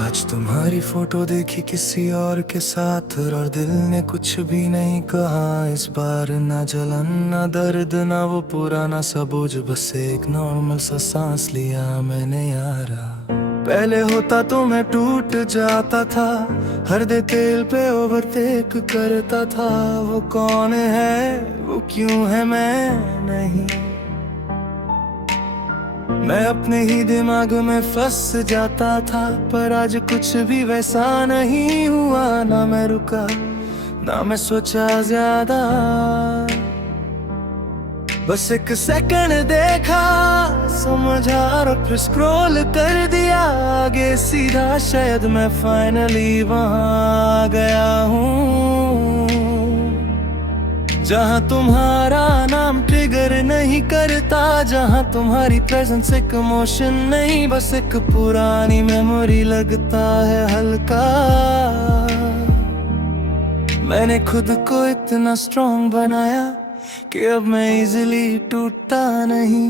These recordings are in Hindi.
आज तुम्हारी फोटो देखी किसी और के साथ और दिल ने कुछ भी नहीं कहा इस बार। ना जलन ना दर्द ना वो पुराना सा बोझ, बस एक नॉर्मल सा सांस लिया मैंने यारा। पहले होता तो मैं टूट जाता था, हर दे तेल पे ओवरटेक करता था। वो कौन है वो क्यों है मैं नहीं, मैं अपने ही दिमाग में फंस जाता था। पर आज कुछ भी वैसा नहीं हुआ, ना मैं रुका ना मैं सोचा ज्यादा। बस एक सेकंड देखा समझा और फिर स्क्रॉल कर दिया आगे सीधा। शायद मैं फाइनली वहां आ गया हूँ जहाँ तुम्हारा नाम ट्रिगर नहीं करता, जहाँ तुम्हारी प्रेजेंस एक इमोशन नहीं बस एक पुरानी मेमोरी लगता है हल्का। मैंने खुद को इतना स्ट्रॉन्ग बनाया कि अब मैं इजीली टूटता नहीं।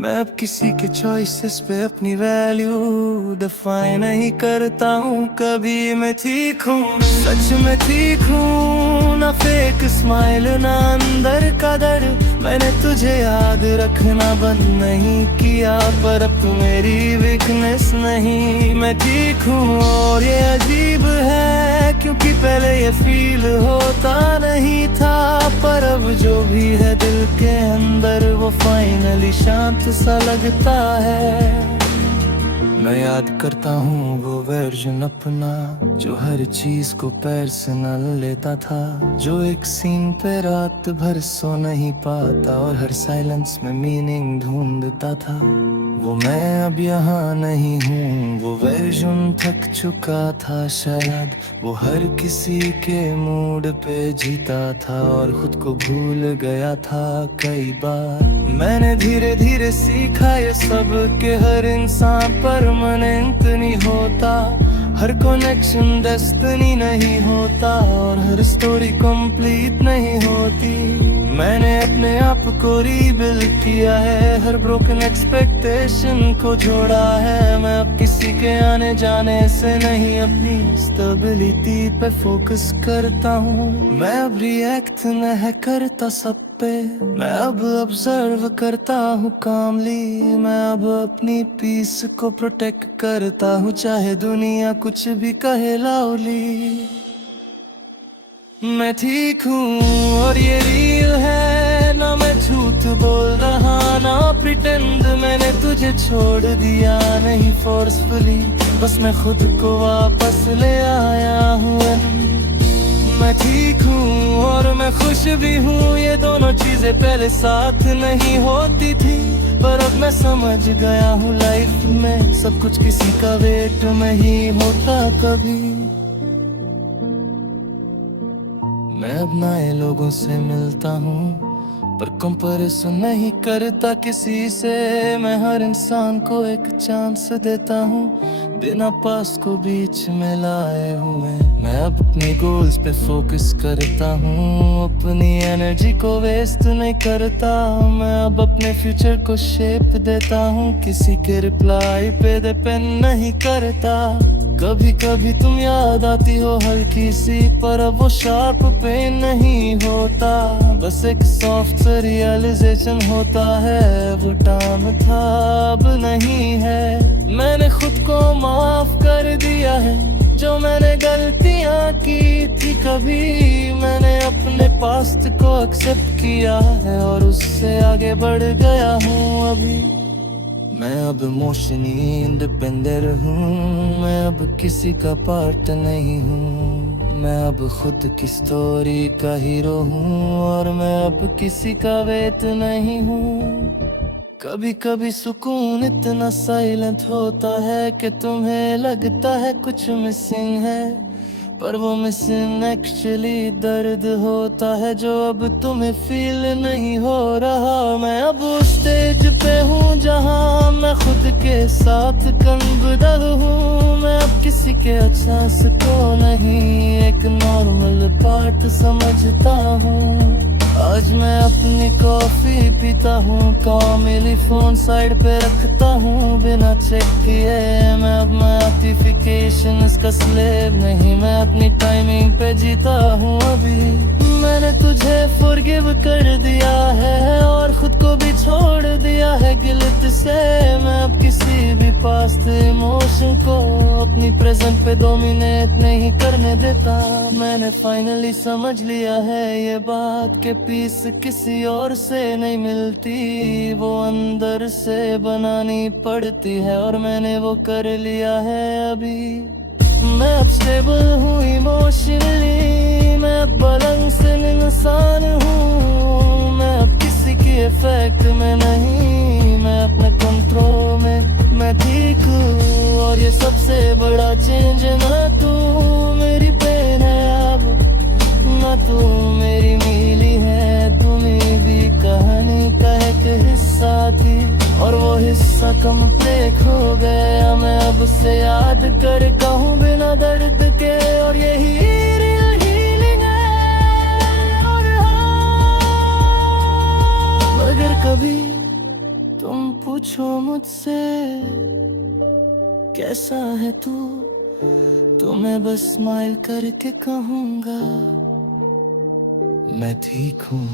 मैं अब किसी के चॉइसेस पे अपनी वैल्यू डिफाइन नहीं करता हूँ। कभी मैं ठीक हूँ, सच में ठीक हूँ, ना फेक स्माइल ना अंदर का दर्द। मैंने तुझे याद रखना बंद नहीं किया, पर अब तू मेरी वीकनेस नहीं। मैं ठीक हूँ और ये अजीब है क्योंकि पहले ये फील होता नहीं था, पर अब जो भी है दिल के अंदर वो फाइनली शांत सा लगता है। मैं याद करता हूँ वो वर्जन अपना जो हर चीज को पर्सनल लेता था, जो एक सीन पे रात भर सो नहीं पाता और हर साइलेंस में मीनिंग ढूंढता था। वो मैं अब यहाँ नहीं हूँ, वो वर्जन थक चुका था शायद। वो हर किसी के मूड पे जीता था और खुद को भूल गया था कई बार। मैंने धीरे धीरे सीखा ये सब कि हर इंसान परमानेंट नहीं होता, हर कनेक्शन डेस्टिनी नहीं होता और हर स्टोरी कंप्लीट नहीं होती। मैंने अपने आप को रीबिल्ड किया है, हर ब्रोकन एक्सपेक्टेशन को जोड़ा है। मैं अब किसी के आने जाने से नहीं अपनी स्टेबिलिटी पे फोकस करता हूँ। मैं अब रिएक्ट नहीं करता सब पे, मैं अब ऑब्जर्व करता हूँ कामली। मैं अब अपनी पीस को प्रोटेक्ट करता हूँ चाहे दुनिया कुछ भी कहे लाउली। मैं ठीक हूँ और ये रियल है, ना मैं झूठ बोल रहा ना प्रिटेंड। मैंने तुझे छोड़ दिया नहीं फोर्सफुली, बस मैं खुद को वापस ले आया हूँ। मैं ठीक हूँ और मैं खुश भी हूँ, ये दोनों चीजें पहले साथ नहीं होती थी, पर अब मैं समझ गया हूँ लाइफ में सब कुछ किसी का वेट में ही होता कभी। मैं अब नए लोगों से मिलता हूँ पर कंपैरिजन नहीं करता किसी से। मैं हर इंसान को एक चांस देता हूँ बिना पास को बीच में लाए हुए। मैं अब अपने गोल्स पे फोकस करता हूँ, अपनी एनर्जी को वेस्ट नहीं करता। मैं अब अपने फ्यूचर को शेप देता हूँ, किसी के रिप्लाई पे डिपेंड नहीं करता। कभी कभी तुम याद आती हो हल्की सी, पर अब वो शार्प पेन नहीं होता, बस एक सॉफ्ट रियलाइजेशन होता है। वो टाइम था अब नहीं है, मैंने खुद को माफ कर दिया है जो मैंने गलतियां की थी कभी। मैंने अपने पास्ट को एक्सेप्ट किया है और उससे आगे बढ़ गया हूँ अभी। मैं अब इमोशनली इंडिपेंडेंट हूँ, मैं अब किसी का पार्ट नहीं हूँ। मैं अब खुद की स्टोरी का हीरो हूँ और मैं अब किसी का वेट नहीं हूँ। कभी कभी सुकून इतना साइलेंट होता है कि तुम्हें लगता है कुछ मिसिंग है, पर वो मिसिंग एक्चुअली दर्द होता है जो अब तुम्हें फील नहीं हो रहा। मैं अब उस स्टेज पे हूँ जहाँ मैं खुद के साथ कंबदल हूँ। मैं अब किसी के एहसास को नहीं एक नॉर्मल पार्ट समझता हूँ। आज मैं अपनी कॉफी पीता हूँ, कॉल मेरी फोन साइड पे रखता हूँ बिना चेक किए। मैं अब नोटिफिकेशन का स्लेव नहीं, मैं अपनी टाइमिंग पे जीता हूँ अभी। मैंने तुझे फॉरगिव कर दिया है और खुद को भी छोड़ दिया है गिल्ट से। मैं अब किसी भी पास्ट इमोशन को अपनी प्रेजेंट पे डोमिनेट नहीं करने देता। मैंने फाइनली समझ लिया है ये बात के पीस किसी और से नहीं मिलती, वो अंदर से बनानी पड़ती है और मैंने वो कर लिया है अभी। मैं अब स्टेबल हूँ इमोशनली, मैं अब बैलेंस इंसान हूँ। मैं अब किसी की इफेक्ट में नहीं, मैं अपने कंट्रोल में, मैं ठीक हूँ। और ये सबसे बड़ा चेंज है, ना तू मेरी पेन है अब, ना तू मेरी मीली है। तुम्हें भी कहानी का एक हिस्सा थी और वो हिस्सा कंप्लीट हो गया। मैं अब से याद कर कहूँ बिना दर्द के, और यही रियल हीलिंग है। और हाँ, अगर कभी तुम पूछो मुझसे कैसा है तू, तो मैं बस स्माइल करके कहूँगा मैं ठीक हूँ।